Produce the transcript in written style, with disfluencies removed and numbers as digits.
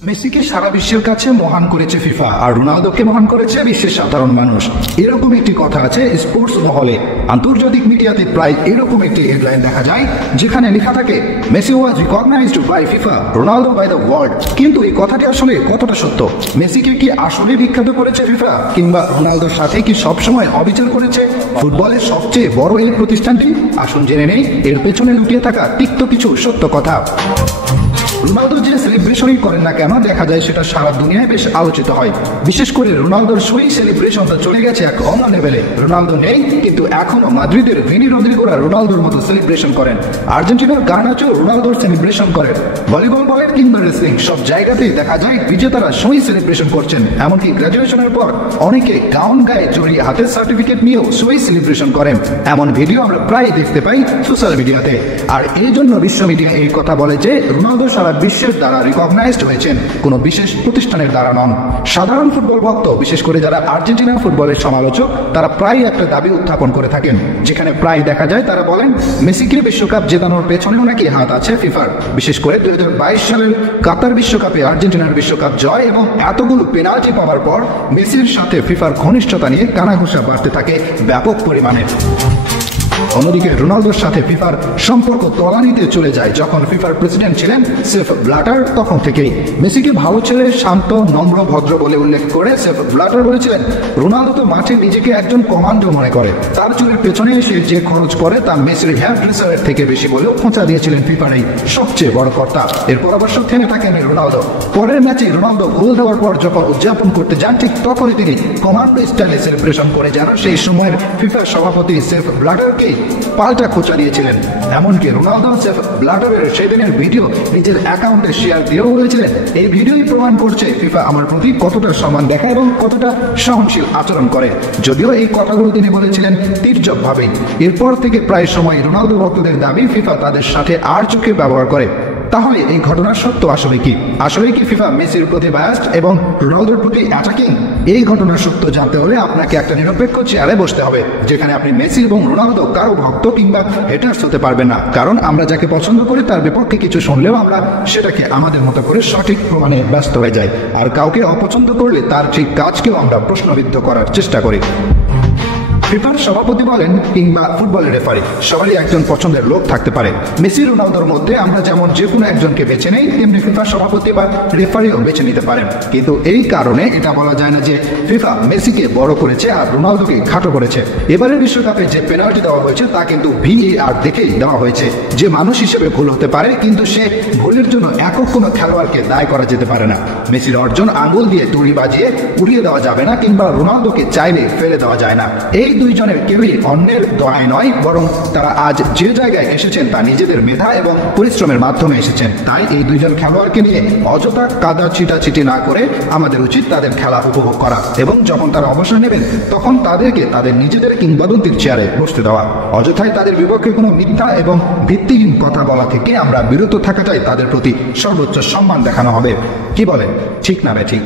মেসিকে সারা বিশ্বের কাছে মহান করেছে ফিফা, আর রোনালদোকে মহান করেছে বিশ্বের সাধারণ মানুষ। এরকম একটি কথা আছে স্পোর্টস মহলে, আন্তর্জাতিক মিডিয়াতে প্রায় এরকম একটি হেডলাইন দেখা যায় যেখানে লেখা থাকে Messi was recognised by FIFA, Ronaldo by the world. কিন্তু এই কথাটি আসলে কতটা সত্য? মেসিকে কি আসলে বিখ্যাত করেছে ফিফা, কিংবা রোনালদোর সাথে কি সবসময় অবিচার করেছে ফুটবলের সবচেয়ে বড় এই প্রতিষ্ঠানটি? আসুন জেনে নেই এর পেছনে লুকিয়ে থাকা তিক্ত কিছু সত্য কথা। রোনালদো যে সেলিব্রেশনই করেন না কেন, দেখা যায় সেটা সারা দুনিয়ায় বেশ আলোচিত হয়। বিশেষ করে রোনালদোর সেই সেলিব্রেশনটা চলে গেছে এক অন্য লেভেলে। রোনালদো নেই, কিন্তু এখনো মাদ্রিদের ভিনি রদ্রিগোরা রোনালদোর মতো সেলিব্রেশন করেন। আর্জেন্টিনার গার্নাচো রোনালদোর সেলিব্রেশন করেন। ভলিবল বলেন কিংবা রেসলিং, সব জায়গাতেই দেখা যায় বিজেতারা সেই সেলিব্রেশন করছেন। এমনকি গ্রাজুয়েশনের পর অনেকে গাউন গায়ে জড়িয়ে হাতের সার্টিফিকেট নিয়েও সেই সেলিব্রেশন করেন। এমন ভিডিও আমরা প্রায় দেখতে পাই সোশ্যাল মিডিয়াতে। আর এই জন্য বিশ্ব মিডিয়া এই কথা বলে যে রোনালদো সারা বিশ্বের দ্বারা রিকগনাইজড হয়েছেন, কোনো বিশেষ প্রতিষ্ঠানের দ্বারা নন। সাধারণ ফুটবল ভক্ত, বিশেষ করে যারা আর্জেন্টিনা ফুটবলের সমালোচক, তারা প্রায় একটা দাবি উত্থাপন করে থাকেন, যেখানে প্রায় দেখা যায় তারা বলেন মেসিকে বিশ্বকাপ জেতানোর পেছনেও নাকি হাত আছে ফিফার। বিশেষ করে 2022 সালের কাতার বিশ্বকাপে আর্জেন্টিনার বিশ্বকাপ জয় এবং এতগুলো পেনাল্টি পাওয়ার পর মেসির সাথে ফিফার ঘনিষ্ঠতা নিয়ে কানাঘুষা বাড়তে থাকে ব্যাপক পরিমাণে। অন্যদিকে রোনালদোর সাথে ফিফার সম্পর্ক তলানিতে চলে যায় যখন ফিফার প্রেসিডেন্ট ছিলেন সেপ ব্ল্যাটার। তখন থেকেই মেসিকে ভালো ছেলে, শান্ত, নম্র, ভদ্র বলে উল্লেখ করে সেপ ব্ল্যাটার বলেছিলেন রোনালদো তো মাঠে নিজেকে একজন কমান্ডো মনে করে, তার চুলের পেছনে সে যে খরচ করে তা মেসির হেয়ার ড্রেসারের থেকে বেশি বলেও খোঁচা দিয়েছিলেন ফিফার এই সবচেয়ে বড় কর্তা। এরপর অবশ্য থেমে থাকেন রোনালদো। পরের ম্যাচে রোনালদো গোল দেওয়ার পর যখন উদযাপন করতে যান, ঠিক তখনই তিনি কমান্ডো স্টাইলে সেলিব্রেশন করে যান। সেই সময়ের ফিফার সভাপতি সেপ ব্ল্যাটারকে পাল্টা খোঁচা দিয়েছিলেন। এমনকি রোনালদো সেপ ব্ল্যাটারের সেদিনের ভিডিও নিজের অ্যাকাউন্টে শেয়ার দিয়েও বলেছিলেন এই ভিডিওই প্রমাণ করছে ফিফা আমার প্রতি কতটা সম্মান দেখায় এবং কতটা সহনশীল আচরণ করে। যদিও এই কথাগুলো তিনি বলেছিলেন তির্যক ভাবেই। এরপর থেকে প্রায় সময় রোনালদো ভক্তদের দাবি ফিফা তাদের সাথে আর চোখে ব্যবহার করে। তাহলে এই ঘটনার সত্য আসলে কি? আসলে কি ফিফা মেসির প্রতি বায়াসড এবং রোনালদোর প্রতি অ্যাটাকিং? এই ঘটনার সত্য জানতে হলে আপনাকে একটা নিরপেক্ষ চেয়ারে বসতে হবে, যেখানে আপনি মেসি এবং রোনালদো কারো ভক্ত কিংবা হেটার্স হতে পারবেন না। কারণ আমরা যাকে পছন্দ করি তার বিপক্ষে কিছু শুনলেও আমরা সেটাকে আমাদের মতো করে সঠিক প্রমাণে ব্যস্ত হয়ে যাই। আর কাউকে অপছন্দ করলে তার ঠিক কাজকেও আমরা প্রশ্নবিদ্ধ করার চেষ্টা করি। ফিফার সভাপতি বলেন কিংবা ফুটবলের রেফারি, সবারই একজন পছন্দের লোক থাকতে পারে। মেসি, রোনালদোর মধ্যে আমরা যেমন যে কোনো একজনকে বেছে নেই, তেমনি ফিফার সভাপতি বা রেফারিও বেছে নিতে পারেন। কিন্তু এই কারণে এটা বলা যায় না যে ফিফা মেসিকে বড় করেছে আর রোনালদোকে খাটো করেছে। এবারের বিশ্বকাপে যে পেনাল্টি দেওয়া হয়েছে তা কিন্তু VAR দেখেই দেওয়া হয়েছে। যে মানুষ হিসেবে ভুল হতে পারে, কিন্তু সে ভুলের জন্য একক কোনো খেলোয়াড়কে দায় করা যেতে পারে না। মেসির অর্জন আঙুল দিয়ে তুড়ি বাজিয়ে উড়িয়ে দেওয়া যাবে না, কিংবা রোনালদোকে চাইলে ফেলে দেওয়া যায় না। এই দুইজনের কেউই অন্যের দয়ায় নয়, বরং তারা আজ যে জায়গায় এসেছেন তা নিজেদের মেধা এবং পরিশ্রমের মাধ্যমে এসেছেন। তাই এই দুইজন খেলোয়াড়কে নিয়ে অযথা কাদা ছিটাছিটি না করে আমাদের উচিত তাদের খেলা উপভোগ করা, এবং যখন তারা অবসর নেবেন তখন তাদেরকে তাদের নিজেদের কিংবদন্তির চেয়ারে বসতে দেওয়া। অযথায় তাদের বিপক্ষে কোনো মিথ্যা এবং ভিত্তিহীন কথা বলা থেকে আমরা বিরত থাকাটাই তাদের প্রতি সর্বোচ্চ সম্মান দেখানো হবে। কি বলেন, ঠিক না বে ঠিক?